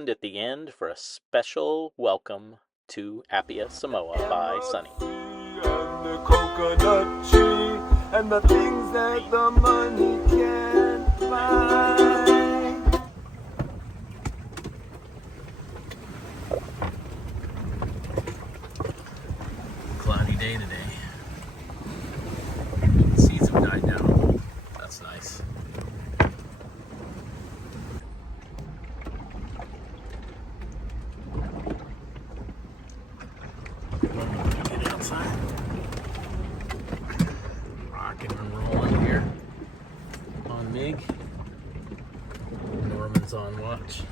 tuned at the end for a special welcome to Apia, Samoa by Sunny. And the coconut tree and the things that the money can't buy. Cloudy day today. The seeds have died down. That's nice. Get outside. Rocking and rolling here on Mig. Norman's on watch.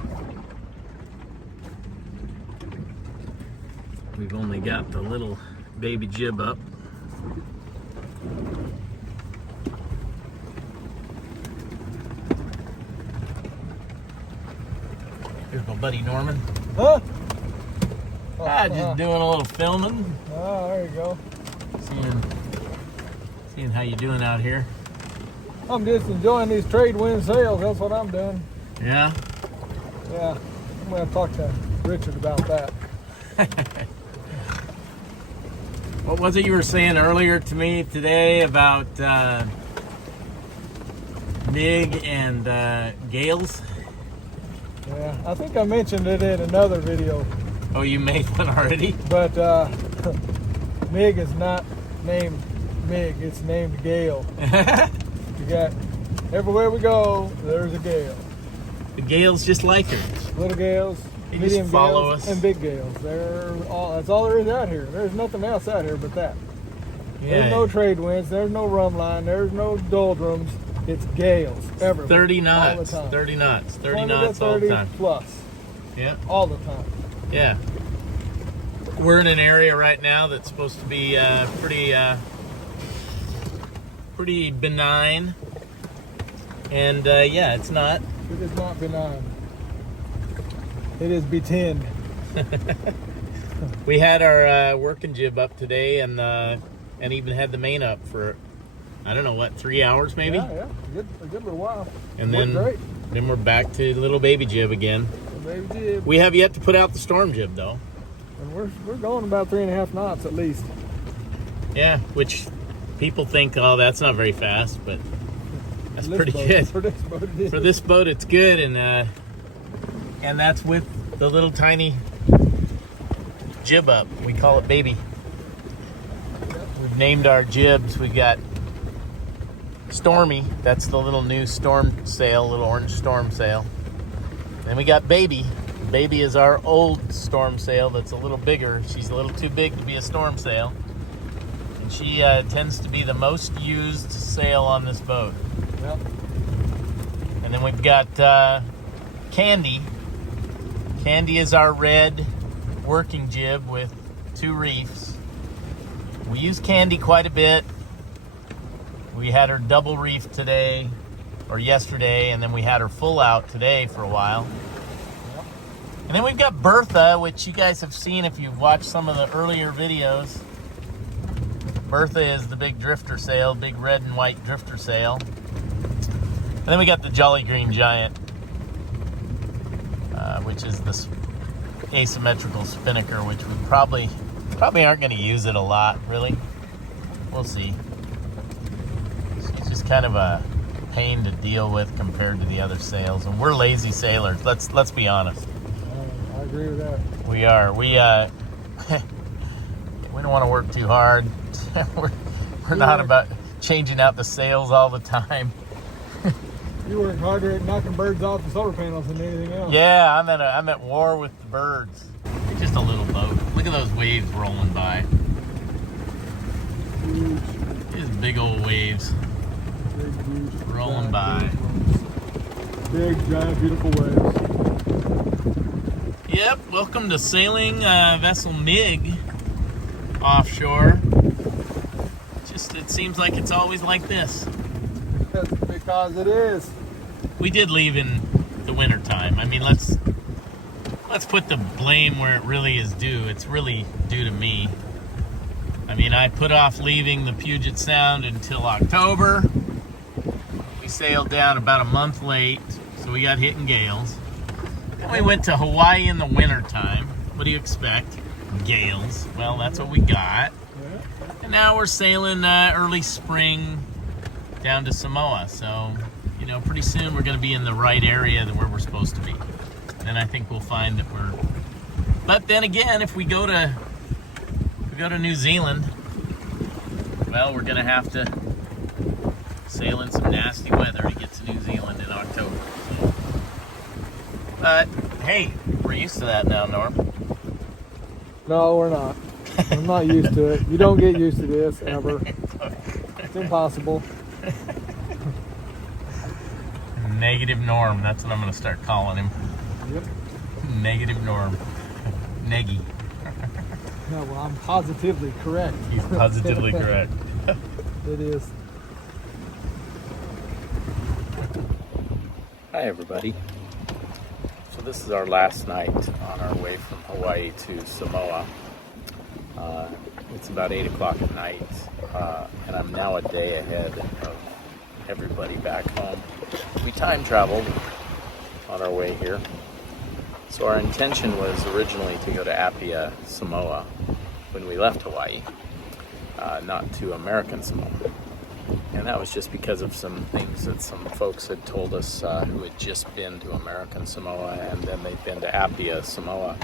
We've only got the little baby jib up. Here's my buddy Norman. Huh? Just doing a little filming. Oh, there you go. Seeing how you doing out here. I'm just enjoying these trade wind sails. That's what I'm doing. Yeah? Yeah. I'm going to talk to Richard about that. What was it you were saying earlier to me today about Mig and Gales? Yeah, I think I mentioned it in another video. Oh, you made one already? But Mig is not named Mig, it's named Gale. You got, everywhere we go, there's a Gale. The Gales just like her. Little Gales, They medium just follow Gales, us. and big Gales. That's all there is out here. There's nothing else out here but that. Yeah. There's no trade winds, there's no rum line, there's no doldrums. It's Gales everywhere. 30 all knots. the time. 30 knots. 30 20 to knots all the 30 time. plus, Yeah. all the time. Yeah. We're in an area right now that's supposed to be pretty benign. And yeah, it's not. It is not benign. It is betinned. We had our working jib up today, and even had the main up for, I don't know what, 3 hours maybe. Yeah, a good little while. And Worked great. then we're back to little baby jib again. The baby jib. We have yet to put out the storm jib though. And we're going about 3.5 knots at least. Yeah, which people think, oh, that's not very fast, but that's This pretty boat- good. For this boat, it is. For this boat, it's good, and that's with the little tiny jib up. We call it baby. We've named our jibs. We got Stormy. That's the little new storm sail, little orange storm sail. Then we got Baby. Baby is our old storm sail that's a little bigger. She's a little too big to be a storm sail. And she tends to be the most used sail on this boat. Yep. And then we've got Candy. Candy is our red working jib with 2 reefs. We use Candy quite a bit. We had her double reef today, or yesterday, and then we had her full out today for a while. Yep. And then we've got Bertha, which you guys have seen if you've watched some of the earlier videos. Bertha is the big drifter sail, big red and white drifter sail. And then we got the Jolly Green Giant, which is this asymmetrical spinnaker, which we probably aren't going to use it a lot, really. We'll see. She's just kind of a pain to deal with compared to the other sails, and we're lazy sailors. Let's be honest. I agree with that. We are. We don't want to work too hard. we're not about changing out the sails all the time. You work harder at knocking birds off the solar panels than anything else. Yeah, I'm at war with the birds. It's just a little boat. Look at those waves rolling by. Huge, These big old waves big, huge, rolling giant, by. Big, giant, beautiful waves. Yep, welcome to sailing vessel Mig offshore. It seems like it's always like this. That's because it is. We did leave in the winter time. I mean, let's put the blame where it really is due. It's really due to me. I mean, I put off leaving the Puget Sound until October. We sailed down about a month late, so we got hit in gales. And we went to Hawaii in the wintertime. What do you expect? Gales. Well, that's what we got. And now we're sailing early spring down to Samoa. So, you know, pretty soon we're going to be in the right area where we're supposed to be. Then I think we'll find that we're... But then again, if we go to New Zealand, well, we're going to have to sail in some nasty weather to get to New Zealand in October. But, hey, we're used to that now, Norm. No, we're not. I'm not used to it. You don't get used to this, ever. It's impossible. Negative Norm, that's what I'm going to start calling him. Yep. Negative Norm. Neggy. No, well, I'm positively correct. He's positively correct. It is. Hi, everybody. So this is our last night on our way from Hawaii to Samoa. It's about 8 o'clock at night, and I'm now a day ahead of everybody back home. We time traveled on our way here. So our intention was originally to go to Apia, Samoa, when we left Hawaii, not to American Samoa. And that was just because of some things that some folks had told us who had just been to American Samoa, and then they'd been to Apia, Samoa,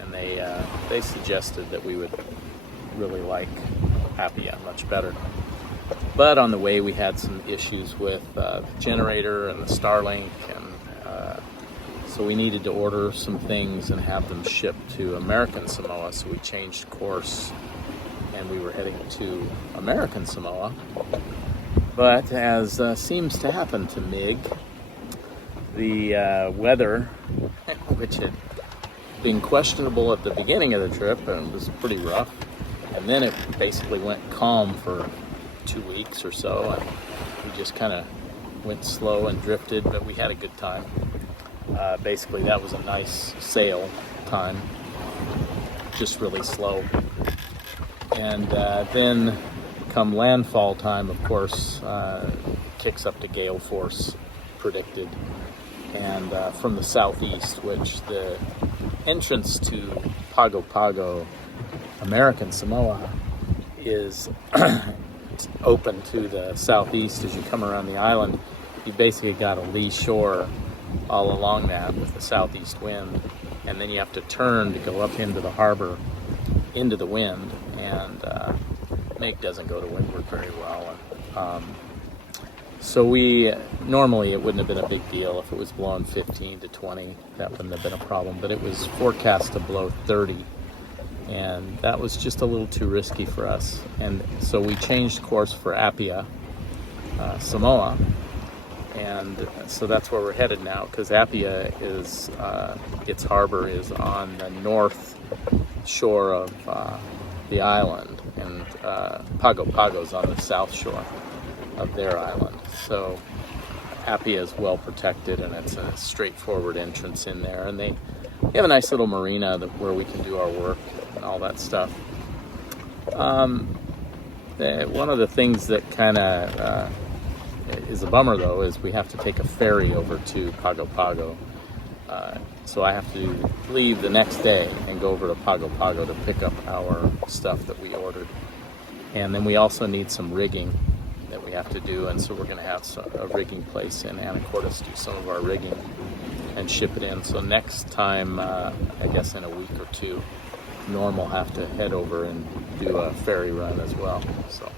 and they suggested that we would really like Apia much better. But on the way we had some issues with the generator and the Starlink, and so we needed to order some things and have them shipped to American Samoa, so we changed course and we were heading to American Samoa. But as seems to happen to MiG, the weather, which had been questionable at the beginning of the trip and was pretty rough, and then it basically went calm for 2 weeks or so, and we just kind of went slow and drifted, but we had a good time. Basically, that was a nice sail time, just really slow. And then come landfall time, of course, kicks up to gale force predicted, and from the southeast, which the entrance to Pago Pago, American Samoa, is open to the southeast. As you come around the island, you basically got a lee shore all along that with the southeast wind, and then you have to turn to go up into the harbor, into the wind, and MiG doesn't go to windward very well. So normally it wouldn't have been a big deal if it was blowing 15 to 20, that wouldn't have been a problem, but it was forecast to blow 30, and that was just a little too risky for us. And so we changed course for Apia, Samoa, and so that's where we're headed now, because Apia is, its harbor is on the north shore of the island, and Pago Pago's on the south shore of their island. So Apia is well protected, and it's a straightforward entrance in there, and they have a nice little marina where we can do our work and all that stuff. One of the things that kind of is a bummer, though, is we have to take a ferry over to Pago Pago. So I have to leave the next day and go over to Pago Pago to pick up our stuff that we ordered. And then we also need some rigging that we have to do, and so we're going to have a rigging place in Anacortes to do some of our rigging and ship it in. So next time, I guess in a week or two, Norm will have to head over and do a ferry run as well. So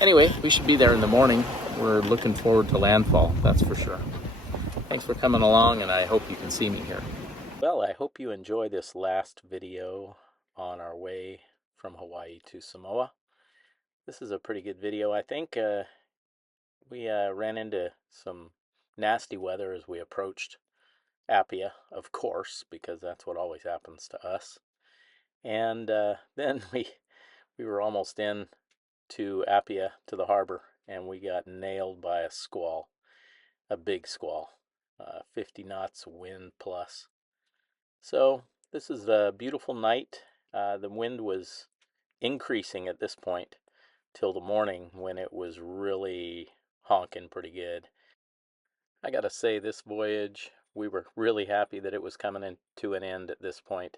anyway, we should be there in the morning. We're looking forward to landfall, that's for sure. Thanks for coming along, and I hope you can see me here. Well, I hope you enjoy this last video on our way from Hawaii to Samoa. This is a pretty good video, I think. We ran into some nasty weather as we approached Apia, of course, because that's what always happens to us. And then we were almost in to Apia, to the harbor, and we got nailed by a squall, a big squall, 50 knots wind plus. So this is a beautiful night. The wind was increasing at this point till the morning, when it was really honking pretty good. I gotta say, this voyage we were really happy that it was coming to an end at this point.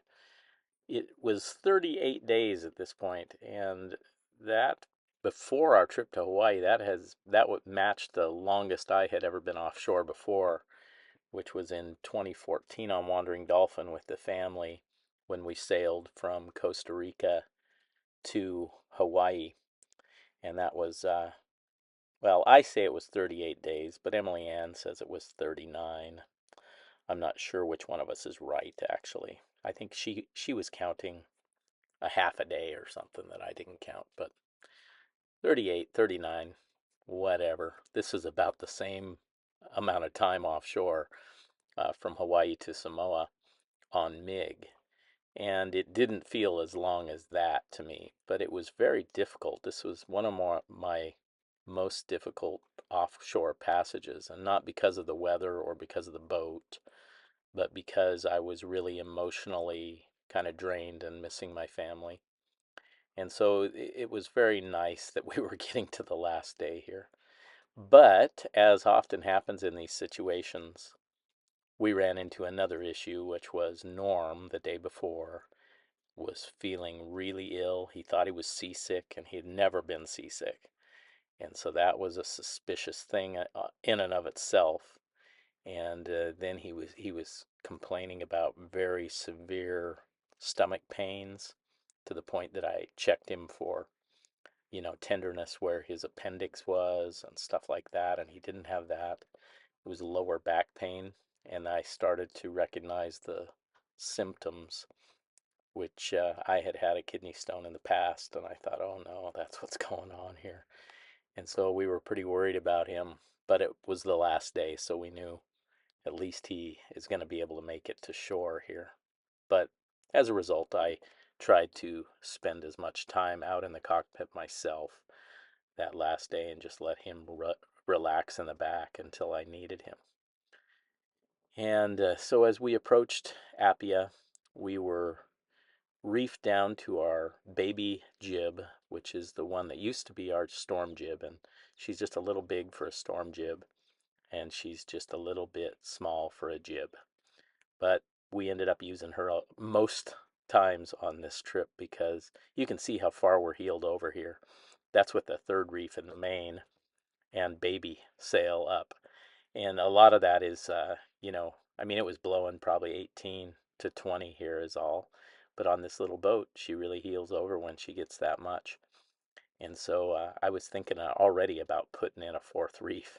It was 38 days at this point, and that, before our trip to Hawaii, that would match the longest I had ever been offshore before, which was in 2014 on Wandering Dolphin with the family when we sailed from Costa Rica to Hawaii. And that was, well, I say it was 38 days, but Emily Ann says it was 39. I'm not sure which one of us is right, actually. I think she was counting a half a day or something that I didn't count, but 38, 39, whatever. This is about the same amount of time offshore from Hawaii to Samoa on MiG. And it didn't feel as long as that to me, but it was very difficult. This was one of my most difficult offshore passages, and not because of the weather or because of the boat, but because I was really emotionally kind of drained and missing my family. And so it was very nice that we were getting to the last day here. But as often happens in these situations, we ran into another issue, which was Norm the day before was feeling really ill. He thought he was seasick, and he had never been seasick. And so that was a suspicious thing in and of itself. And then he was complaining about very severe stomach pains, to the point that I checked him for, tenderness where his appendix was and stuff like that, and he didn't have that. It was lower back pain, and I started to recognize the symptoms, which I had had a kidney stone in the past, and I thought, oh no, that's what's going on here. And so we were pretty worried about him, but it was the last day, so we knew at least he is going to be able to make it to shore here. But as a result, I tried to spend as much time out in the cockpit myself that last day and just let him relax in the back until I needed him. And so as we approached Apia, we were reefed down to our baby jib, which is the one that used to be our storm jib, and she's just a little big for a storm jib, and she's just a little bit small for a jib. But we ended up using her most times on this trip because you can see how far we're heeled over here. That's with the third reef in the main and baby sail up. And a lot of that is, it was blowing probably 18 to 20 here is all. But on this little boat, she really heels over when she gets that much. And so I was thinking already about putting in a fourth reef.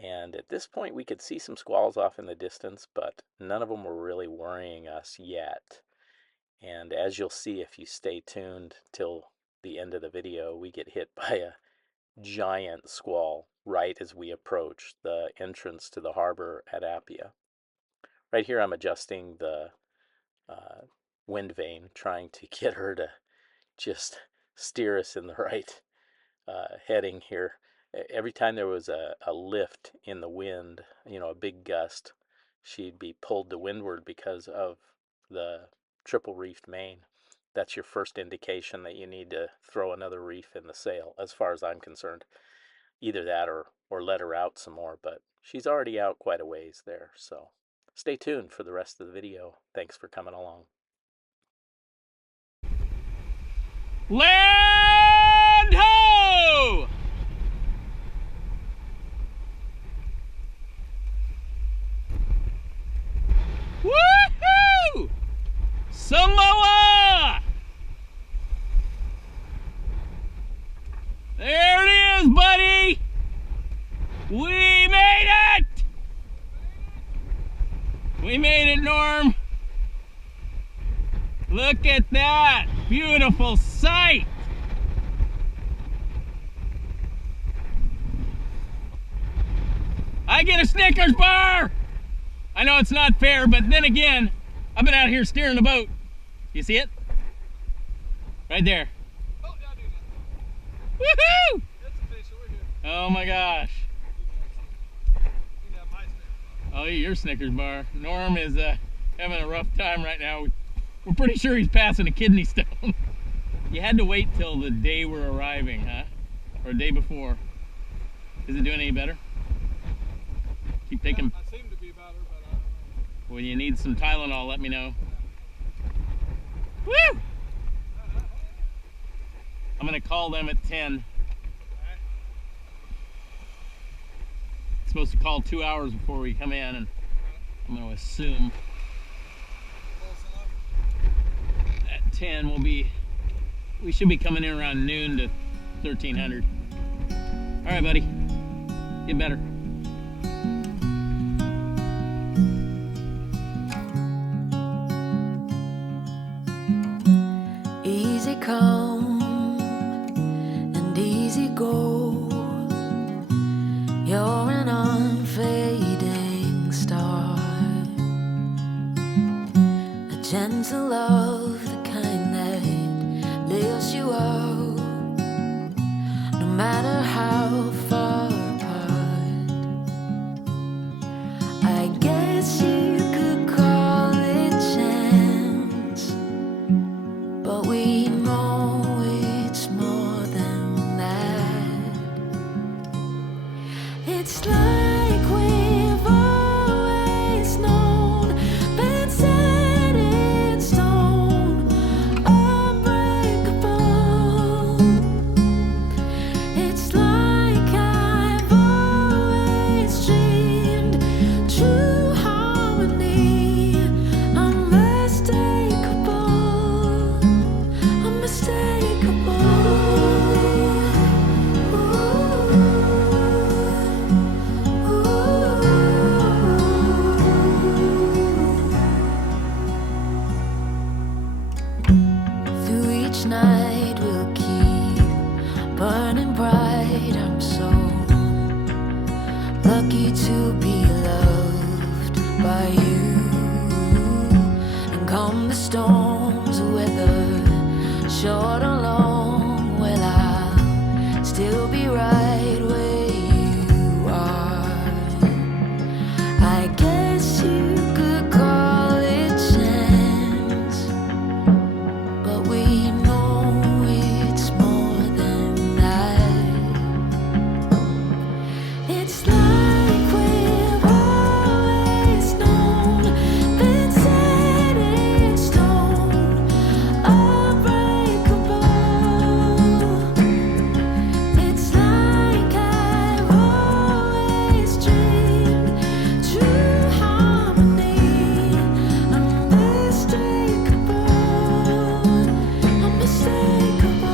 And at this point, we could see some squalls off in the distance, but none of them were really worrying us yet. And as you'll see if you stay tuned till the end of the video, we get hit by a giant squall right as we approach the entrance to the harbor at Apia. Right here, I'm adjusting the wind vane, trying to get her to just steer us in the right heading here. Every time there was a lift in the wind, a big gust, she'd be pulled to windward because of the triple reefed main. That's your first indication that you need to throw another reef in the sail, as far as I'm concerned. Either that or let her out some more, but she's already out quite a ways there, so stay tuned for the rest of the video. Thanks for coming along. Land ho! Woohoo! Samoa! There it is, buddy! We made it! We made it, Norm! Look at that! Beautiful sight! I get a Snickers bar! I know it's not fair, but then again, I've been out here steering the boat. You see it? Right there. Oh, yeah, I do that. Woohoo! That's official. We're here. Oh my gosh. You got my Snickers bar. Oh, your Snickers bar. Norm is having a rough time right now. We're pretty sure he's passing a kidney stone. You had to wait till the day we're arriving, huh? Or day before. Is it doing any better? Keep taking... I seem to be better, but When you need some Tylenol, let me know. Woo! I'm gonna call them at 10. It's supposed to call 2 hours before we come in, and I'm gonna assume at 10 we should be coming in around noon to 1300. All right, buddy, get better. Easy come and easy go. You're an unfading star, a gentle love, the kind that lifts you up, no matter how far apart. I guess you could call it chance, but we know it's more than that. It's like we've always known, been set in stone, unbreakable. It's like I've always dreamed, true harmony, unmistakable, unmistakable. Through each night we'll keep burning bright. I'm so lucky to be loved by you. And come the storms, whether short or long, well, I'll still be right where you are. I guess you could call it chance, but we know it's more than that. It's like we've always known, been set in stone, unbreakable. It's like I've always dreamed, true harmony, unmistakable, unmistakable.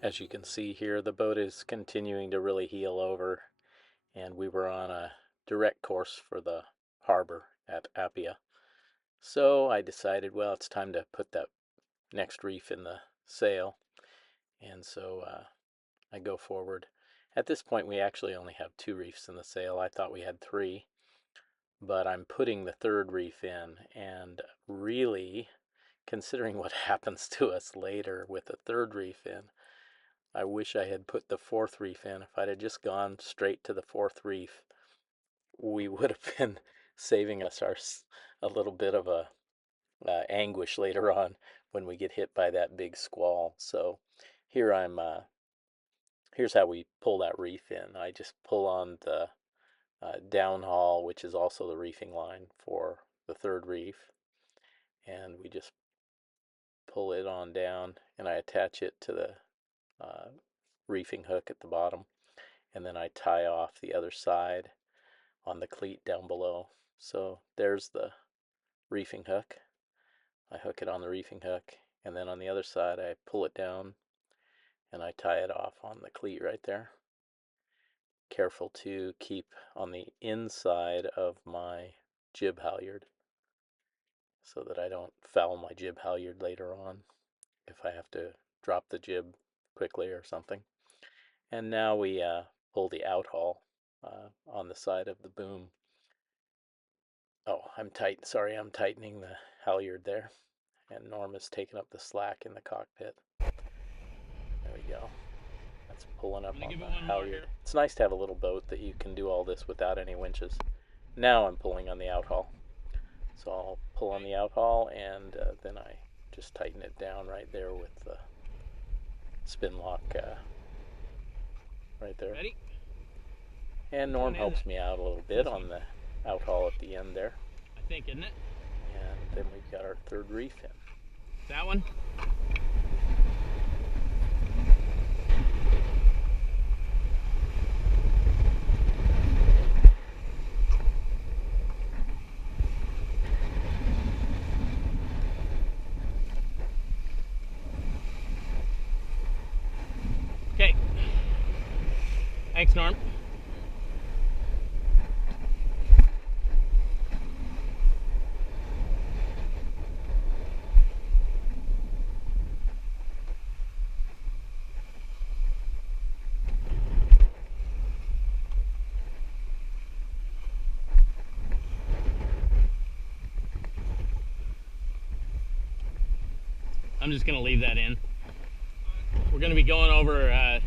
As you can see here, the boat is continuing to really heel over, and we were on a direct course for the harbor at Apia. So I decided, well, it's time to put that next reef in the sail, and so I go forward. At this point, we actually only have 2 reefs in the sail. I thought we had 3, but I'm putting the 3rd reef in, and really, considering what happens to us later with the 3rd reef in, I wish I had put the 4th reef in. If I'd have just gone straight to the 4th reef, we would have been saving us a little bit of a anguish later on when we get hit by that big squall. So here here's how we pull that reef in. I just pull on the downhaul, which is also the reefing line for the 3rd reef, and we just pull it on down, and I attach it to the reefing hook at the bottom, and then I tie off the other side on the cleat down below. So there's the reefing hook. I hook it on the reefing hook, and then on the other side I pull it down and I tie it off on the cleat right there. Careful to keep on the inside of my jib halyard so that I don't foul my jib halyard later on if I have to drop the jib quickly or something. And now we pull the outhaul on the side of the boom. Oh, I'm tightening the halyard there. and Norm has taken up the slack in the cockpit. There we go. That's pulling up on the halyard. It's nice to have a little boat that you can do all this without any winches. Now I'm pulling on the outhaul. So I'll pull on the outhaul, and then I just tighten it down right there with the spin lock right there. Ready? And Norm helps me out a little bit on the outhaul at the end there. I think, isn't it? And then we've got our third reef in. That one? Okay. Thanks, Norm. I'm just going to leave that in. We're going to be going over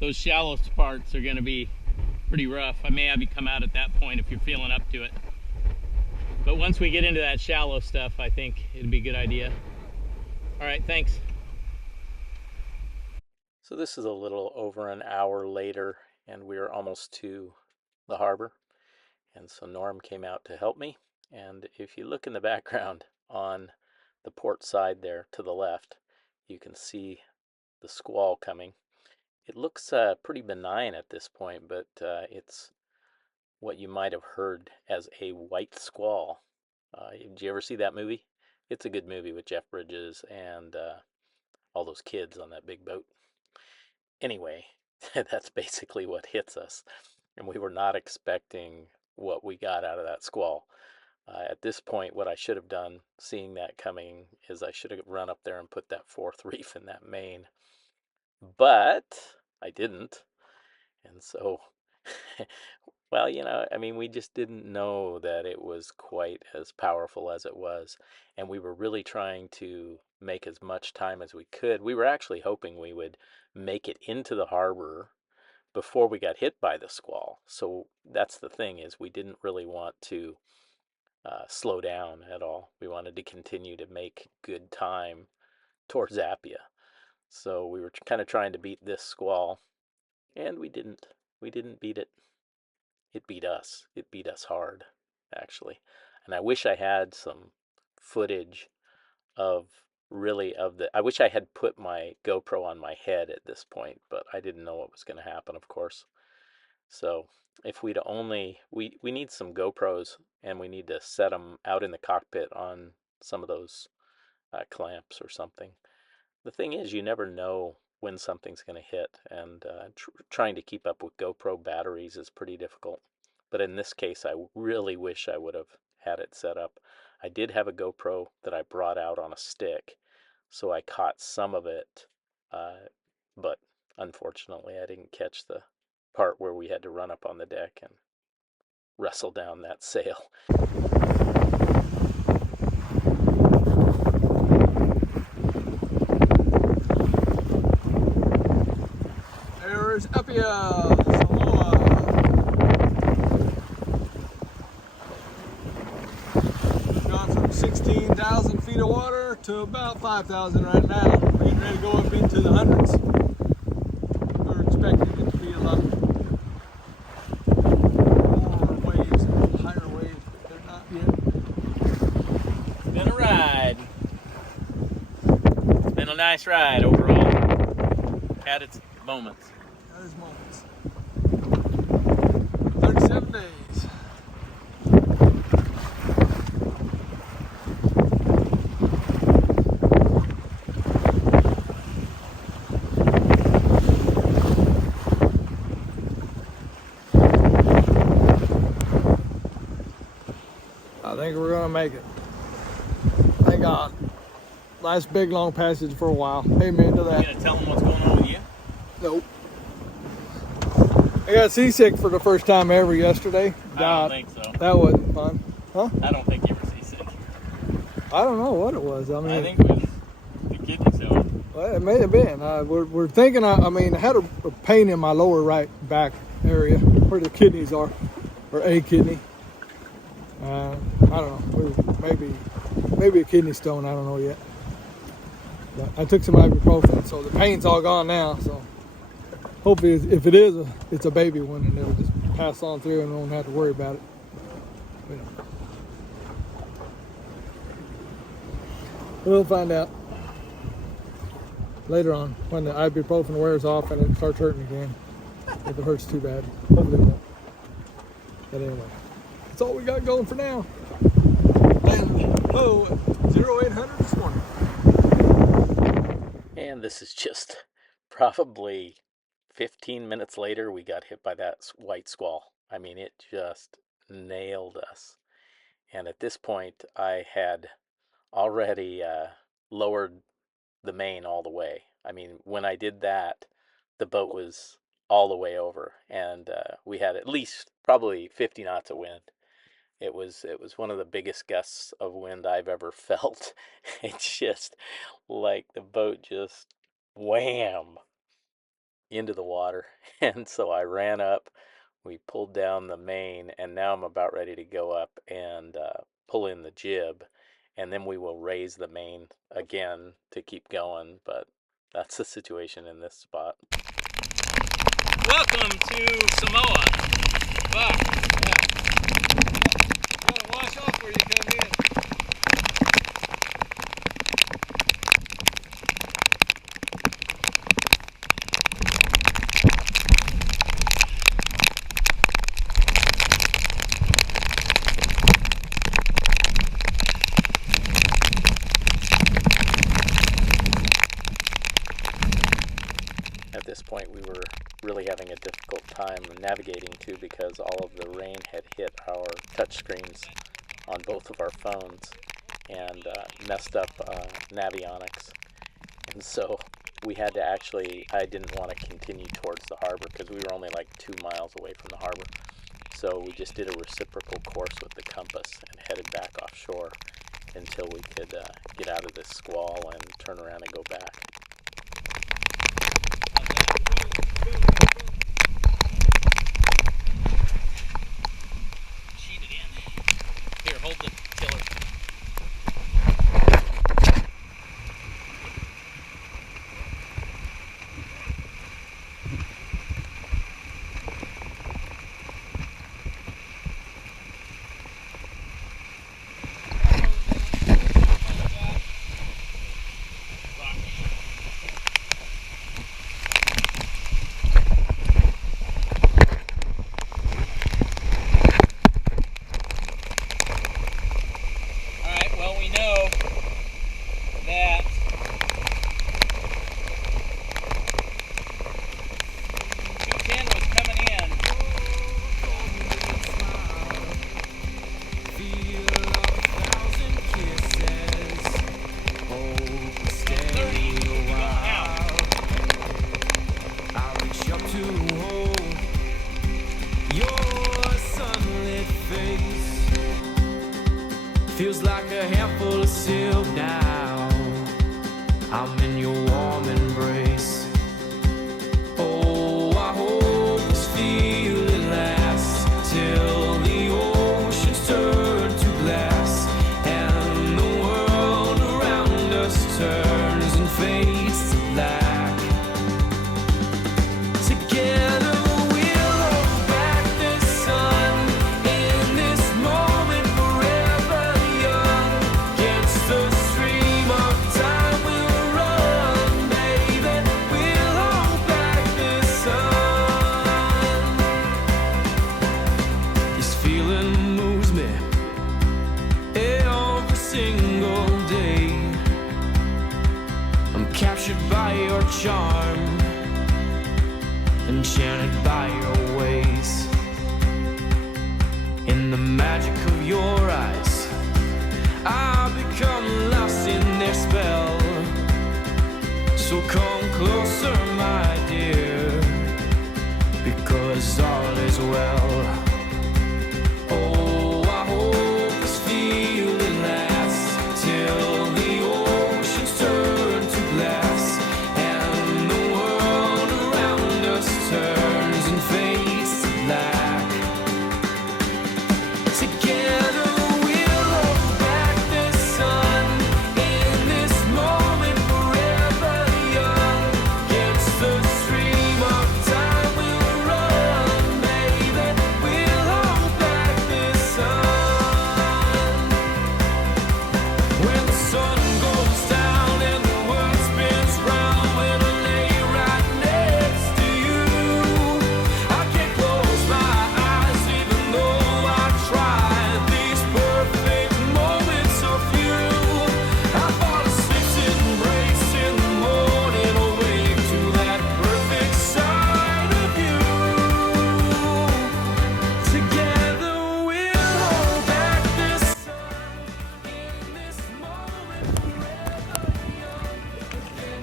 those shallow parts are going to be pretty rough. I may have you come out at that point if you're feeling up to it. But once we get into that shallow stuff, I think it'd be a good idea. All right, thanks. So this is a little over an hour later, and we're almost to the harbor. And so Norm came out to help me. And if you look in the background on the port side there to the left, you can see the squall coming. It looks pretty benign at this point, but it's what you might have heard as a white squall. Did you ever see that movie? It's a good movie with Jeff Bridges and all those kids on that big boat. Anyway, that's basically what hits us, and we were not expecting what we got out of that squall. At this point, what I should have done, seeing that coming, is I should have run up there and put that fourth reef in that main. But I didn't. And so, well, you know, I mean, we just didn't know that it was quite as powerful as it was. And we were really trying to make as much time as we could. We were actually hoping we would make it into the harbor before we got hit by the squall. So that's the thing, is we didn't really want to slow down at all. We wanted to continue to make good time towards Apia. So we were kind of trying to beat this squall, and we didn't. We didn't beat it. It beat us. It beat us hard, actually. And I wish I had some footage of I wish I had put my GoPro on my head at this point, but I didn't know what was going to happen, of course. So if we'd only, we need some GoPros, and we need to set them out in the cockpit on some of those clamps or something. The thing is, you never know when something's going to hit, and trying to keep up with GoPro batteries is pretty difficult. But in this case, I really wish I would have had it set up. I did have a GoPro that I brought out on a stick, so I caught some of it, but unfortunately I didn't catch the part where we had to run up on the deck and wrestle down that sail. There's Apia, Samoa. We've gone from 16,000 feet of water to about 5,000 right now. We're getting ready to go up into the hundreds. We're expecting it to be a lot more waves, higher waves, but they're not yet. It's been a ride. It's been a nice ride overall. Had its moments. There's moments. 37 days. I think we're gonna make it. Thank God. Last big long passage for a while. Amen to that. You gonna tell them what's going on with you? Nope. I got seasick for the first time ever yesterday. I don't think so. That wasn't fun. Huh? I don't think you were seasick. I don't know what it was. I mean, I think it was the kidney stone. well, it may have been. We're thinking. I mean, I had a pain in my lower right back area where the kidneys are, or a kidney. I don't know. Maybe a kidney stone. I don't know yet. But I took some ibuprofen, so the pain's all gone now. So hopefully, if it is, it's a baby one, and it'll just pass on through, and we won't have to worry about it. But we'll find out later on when the ibuprofen wears off and it starts hurting again. If it hurts too bad, hopefully it won't. But anyway, that's all we got going for now. And 0800 this morning. And this is just probably 15 minutes later, we got hit by that white squall. I mean, it just nailed us. And at this point, I had already lowered the main all the way. I mean, when I did that, the boat was all the way over, and we had at least probably 50 knots of wind. It was one of the biggest gusts of wind I've ever felt. It's just like the boat just wham into the water. And so I ran up, we pulled down the main, and now I'm about ready to go up and pull in the jib, and then we will raise the main again to keep going. But that's the situation in this spot. Welcome to Samoa. Fuck. Wash off where you come in. At this point, we were really having a difficult time navigating too, because all of the rain had hit our touchscreens on both of our phones and messed up navionics. And so we had to actually, I didn't want to continue towards the harbor because we were only like 2 miles away from the harbor. So we just did a reciprocal course with the compass and headed back offshore until we could get out of this squall and turn around and go back. Sheet it in. Here, hold the tiller. Feels like a handful of silk now. I'm in your warm embrace. Oh, I hope this feeling lasts till the oceans turn to glass and the world around us turns and fades to black. Together we'll hold back the sun in this moment forever young. Against the stream of time we'll run, baby. We'll hold back the sun. This feeling moves me every single day. I'm captured by your charm, enchanted by your ways. In the magic of your eyes, I've become lost in their spell. So come closer, my dear, because all is well. Oh, I hope this feeling lasts till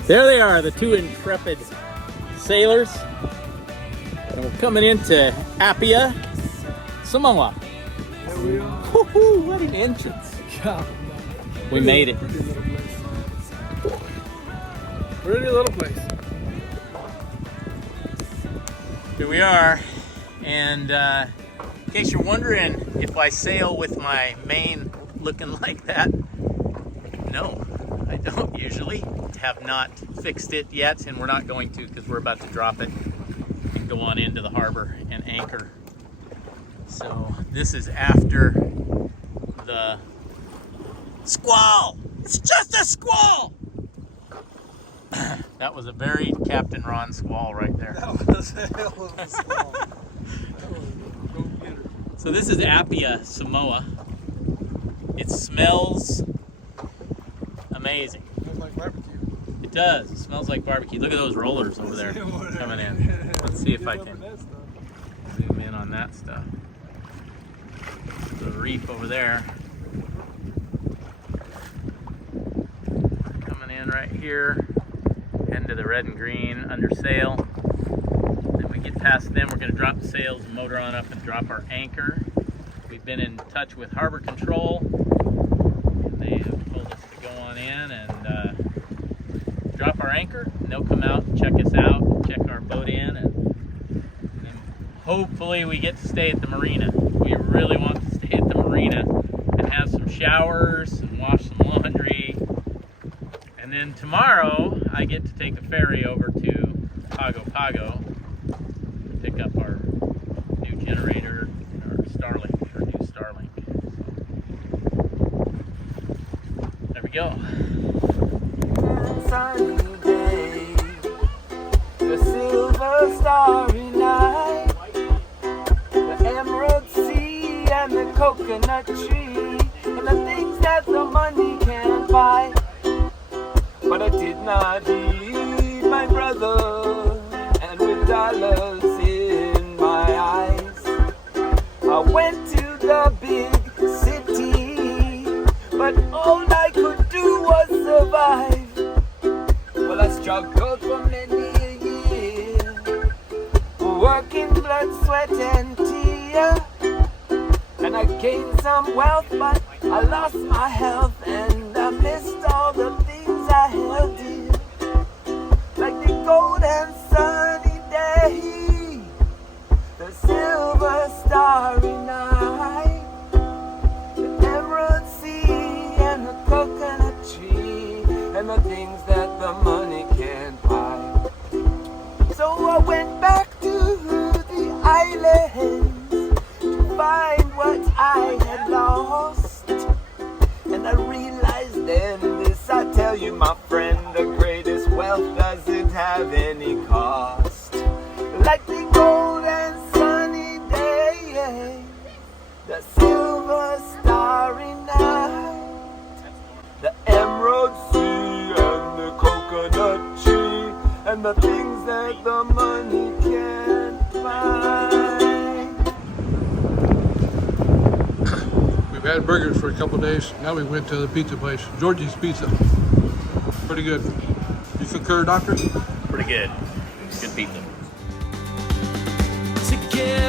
There they are, the two intrepid sailors. And we're coming into Apia, Samoa. There we are. Woohoo, what an entrance. God, We made it. pretty little place. Pretty little place. Here we are, and in case you're wondering if I sail with my main looking like that, no, I don't usually. Have not fixed it yet, and we're not going to because we're about to drop it and go on into the harbor and anchor. So this is after the squall. It's just a squall. That was a very Captain Ron squall right there. That was a hell of a squall. That was a go-getter. So this is Apia, Samoa. It smells amazing. Smells like barbecue. It does. It smells like barbecue. Look at those rollers over there coming in. Let's see if I can zoom in on that stuff. The reef over there. Coming in right here. Heading to the red and green under sail. Then we get past them, we're going to drop the sails, motor on up and drop our anchor. We've been in touch with Harbor Control. And they have told us to go on in and drop our anchor, and they'll come out and check us out, check our boat in, and then hopefully we get to stay at the marina. We really want to stay at the marina and have some showers and wash some laundry. And then tomorrow I get to take a ferry over to Pago Pago to pick up our new generator, our Starlink, our new Starlink. So, there we go. Sunny day, the silver starry night, the emerald sea and the coconut tree, and the things that the money can't buy. But I did not heed my brother, and with dollars in my eyes, I went to the big city, but all I could do was survive. Well, I struggled for many a year, working blood, sweat, and tear. And I gained some wealth, but I lost my health, and I missed all the things I held dear. Like the golden sunny day, the silver starry night, the emerald sea and the coconut tree, and the things that the money can't buy. So I went back to the islands to find what I had lost. And I realized then this, I tell you my friend, the greatest wealth doesn't have any cost. Like the golden sunny day, the silver starry night, the emerald sea and the coconut tree, and the things that the money can't find. We've had burgers for a couple of days. Now we went to the pizza place, Georgie's Pizza. Pretty good. You concur, Doctor? Pretty good. Good pizza. Together